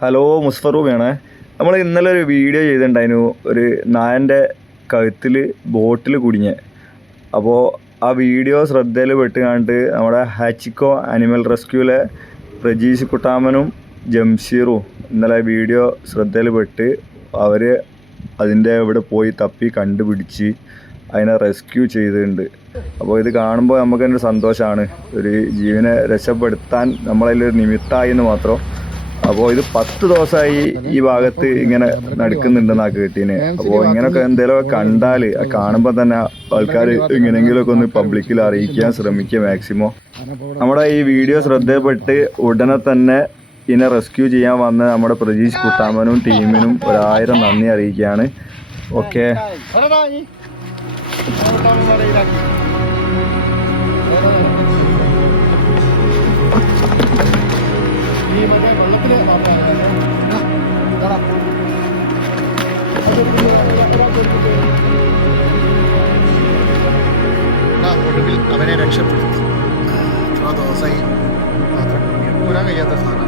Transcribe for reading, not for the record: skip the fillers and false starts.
Hello മുസ്ഫറൂബാണേ. നമ്മൾ ഇന്നലെ ഒരു വീഡിയോ ചെയ്തിട്ടുണ്ടായിരുന്നു, ഒരു നായൻ്റെ കഴുത്തിൽ ബോട്ടിൽ കുടുങ്ങിയ. അപ്പോൾ ആ വീഡിയോ ശ്രദ്ധയിൽ പെട്ടുകാണ്ട് നമ്മുടെ ഹാച്ചിക്കോ ആനിമൽ റെസ്ക്യൂവിലെ പ്രജീഷ് കുട്ടാമനും ജംഷീറും ഇന്നലെ വീഡിയോ ശ്രദ്ധയിൽ പെട്ട് അവർ അതിൻ്റെ ഇവിടെ പോയി തപ്പി കണ്ടുപിടിച്ച് അതിനെ റെസ്ക്യൂ ചെയ്തിട്ടുണ്ട്. അപ്പോൾ ഇത് കാണുമ്പോൾ നമുക്ക് തന്നെ സന്തോഷമാണ്, ഒരു ജീവനെ രക്ഷപ്പെടുത്താൻ നമ്മളതിലൊരു നിമിത്തമായി എന്ന് മാത്രം. അപ്പോൾ ഇത് 10 ദിവസമായി ഈ ഭാഗത്ത് ഇങ്ങനെ നടക്കുന്നുണ്ടെന്നാണ് കേട്ടീന്. അപ്പോൾ ഇങ്ങനെയൊക്കെ എന്തെങ്കിലുമൊക്കെ കണ്ടാൽ കാണുമ്പോൾ തന്നെ ആൾക്കാർ ഇങ്ങനെയെങ്കിലുമൊക്കെ ഒന്ന് പബ്ലിക്കിൽ അറിയിക്കാൻ ശ്രമിക്കുക മാക്സിമം. നമ്മുടെ ഈ വീഡിയോ ശ്രദ്ധയിൽപ്പെട്ട് ഉടനെ തന്നെ ഇതിനെ റെസ്ക്യൂ ചെയ്യാൻ വന്ന നമ്മുടെ പ്രജീഷ് കുട്ടാമനും ടീമിനും 1000 നന്ദി അറിയിക്കുകയാണ്. ഓക്കെ. ഒടുവിൽ അവനെ രക്ഷപ്പെടുത്തി. എത്ര ദിവസമായി പോരാൻ കഴിയാത്ത സാധനം.